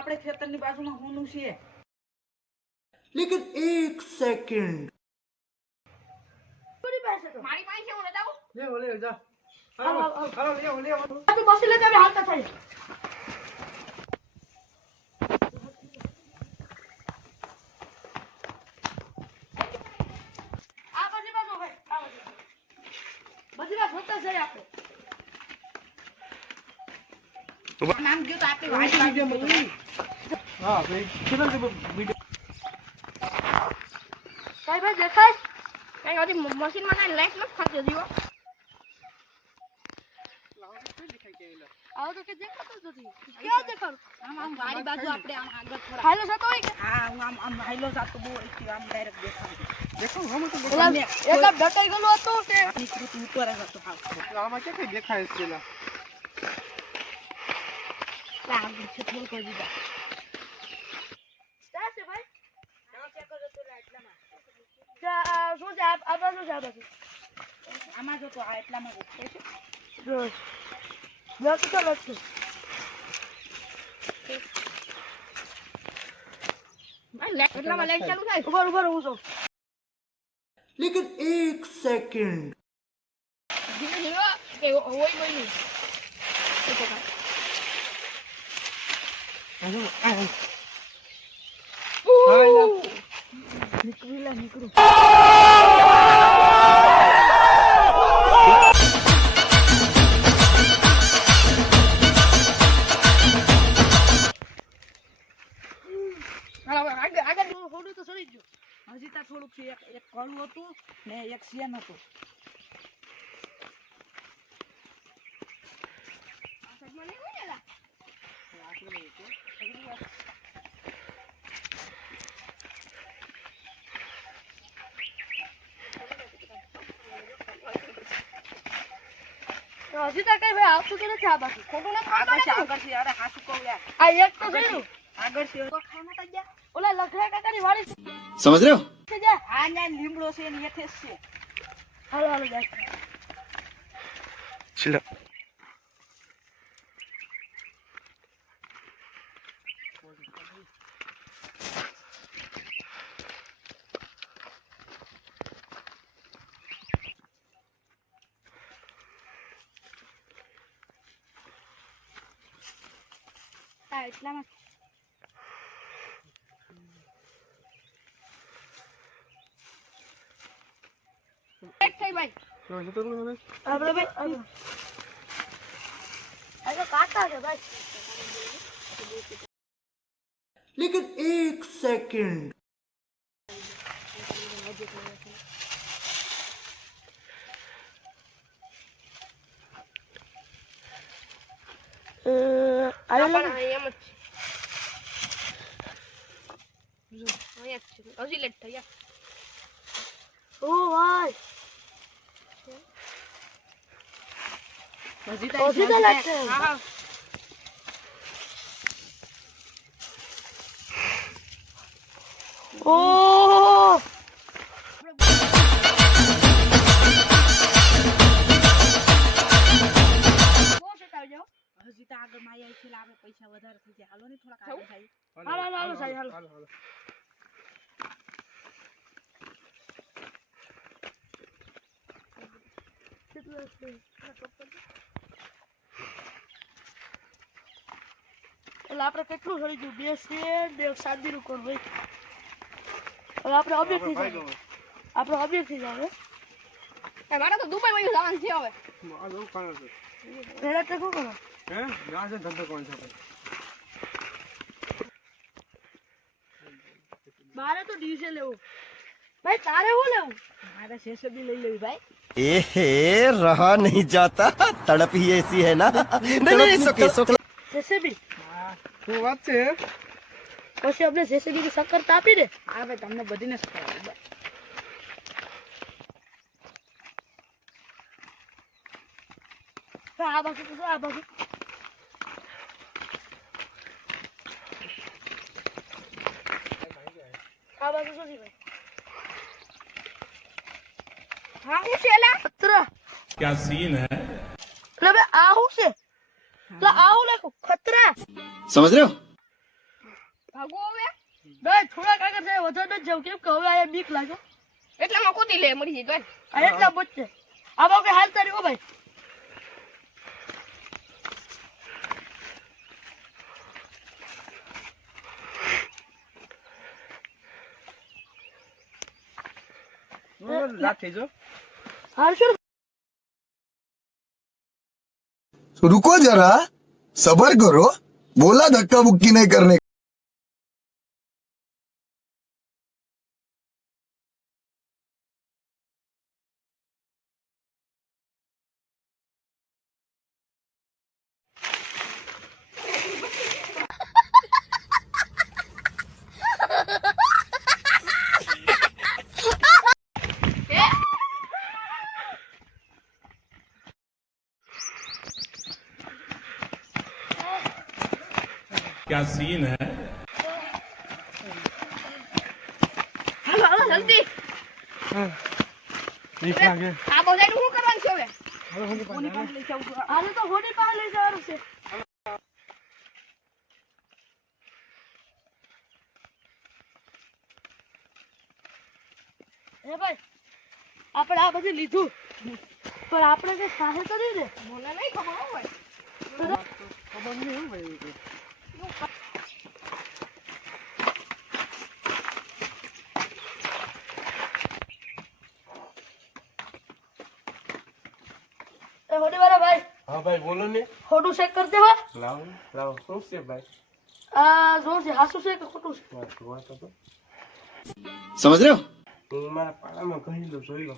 આપણે ખેતરની બાજુમાં હોનું છે. लेकिन एक सेकंड મારી પાસે હું નતા લે જા હાલો લે તું બસ લે તમે હાલતા થઈ આ બધી બાજુ ભાઈ આ બધી બાજુ હોતા છે આપણે નામ ગયો તો આપણી વાડી બાજુ હા ભાઈ કેટલા વિડિયો કઈ ભાઈ દેખાય કઈ ઓલી મશીન માં કઈ લાઈટ નથી ખાતી દીવો આવો તો કે દેખાતો જ નથી ક્યાં દેખાડું આમ વાડી બાજુ આપણે આમ આગળ થોડા હાલો જતો હોય કે હા હું આમ હાલો જાતો બહુ આમ ડાયરેક્ટ દેખાવ હમ તો એકદમ ડટાઈ ગયો હતો કે નીકળું ઉપર જ હતો હા આમાં કે કઈ દેખાય છે પેલા લાગ છે થોડું કરી દીધા સ્ટાર્ટ છે ભાઈ નામ ચેક કરો તો એટલામાં શું છે આ બાજુ છે આ બાજુ આમાં જો તો આ એટલામાં છે જો જો તો લખો ભાઈ લેક એટલામાં લાઈટ ચાલુ થાય ઉપર હું છું लेकिन एक सेकंड ધીમે ધીમે કે હોય નહીં તો ભાઈ નીકળું આગળ થોડું તો સડી ગયું હજી ત્યાં થોડુંક એક કળું હતું ને એક સિયાન હતું હજી તો કઈ ભાઈ આવતું તો નથી આ બાજુ ખોટું નથી આગળ અરે હાસુ કહું યાર આ એક તો જોયું આગળ છે તો ખાના તા ગયા ઓલા લખડા કાકાની વાડી समझ रहे हो છે જા આ ને લીમડો છે ને એથે છે હાલો જાય चलो આ એટલામાં એક થઈ ભાઈ આપણે ભાઈ આ તો કાકા છે ભાઈ लेकिन एक सेकंड હજી લેટ થઈ ઓ ભાઈ હજી તો લેટ છે હા ઓ હજી તો આગળ માં આવી છે આપણે પૈસા વધારે થઈ જાય હાલો ને થોડા આગળ થાય હાલો સાહેબ હાલો એટલે આપણે કેટલું સડી ગયું 2 શેર 1 શાદી નું કોણ હોય હવે આપણે અબ્જેક્ટ થઈ જાય આપણે અબ્જેક્ટ થઈ જાય મારા તો દુબઈ વયું જવાનું છે હવે આ જો કાનો છે પેલા તો શું કરો હે યા છે ધંધો કોણ છે મારે તો ડીઝલ લેવું ભાઈ તારે શું લેવું મારે જેસીબી લઈ લેવી ભાઈ एहे रहा नहीं जाता तड़प ही ऐसी है ना नहीं જેસીબી શું વાત છે પછી આપણે જેસીબી ની સક્કર આપી દે હા ભાઈ તમને બધીને સક્કર આપી આ બાજુ તો આ બાજુ આ બાજુ શું છે ભાઈ? હા હું છે લા ખતરા. क्या सीन है? એટલે બે આ હું છે? એટલે આ હું લખું ખતરા. समझ रहे हो? ભાગો હવે. બે થોડાક આગળ જાય વધારે ન જાવ કેમ કે હવે આ બીક લાગે. એટલામાં કૂદી લે મરી જાય તો. આ એટલા બચશે. આ બાપે હાલ તારી ઓ ભાઈ. લાઠી જો હાલ શું रुको जरा सबर करो बोला धक्का मुक्की नहीं करने क्या सीन है? હાલો હાલો જલ્દી. બીક લાગે આ બધાનું શું કરવાનું છે હવે? હવે હું પાણી લઈ જાઉં છું. આને તો હોડી પાસે લઈ જવાનું છે. એ ભાઈ આપણે આ બધું લીધું પણ આપણે કઈ સાહે તો નહીં ને મને નહીં ખબર હોય ખબર નહીં હું ભાઈ એ હોડી વાળા ભાઈ હા ભાઈ બોલો ને ખોટું ચેક કરી દેવા લાવો લાવો શું છે ભાઈ આ જો છે હાસું છે કે ખોટું છે વાત તો समझ रहे हो? હું મારા પાડામાં કહી દઉં જોઈ લો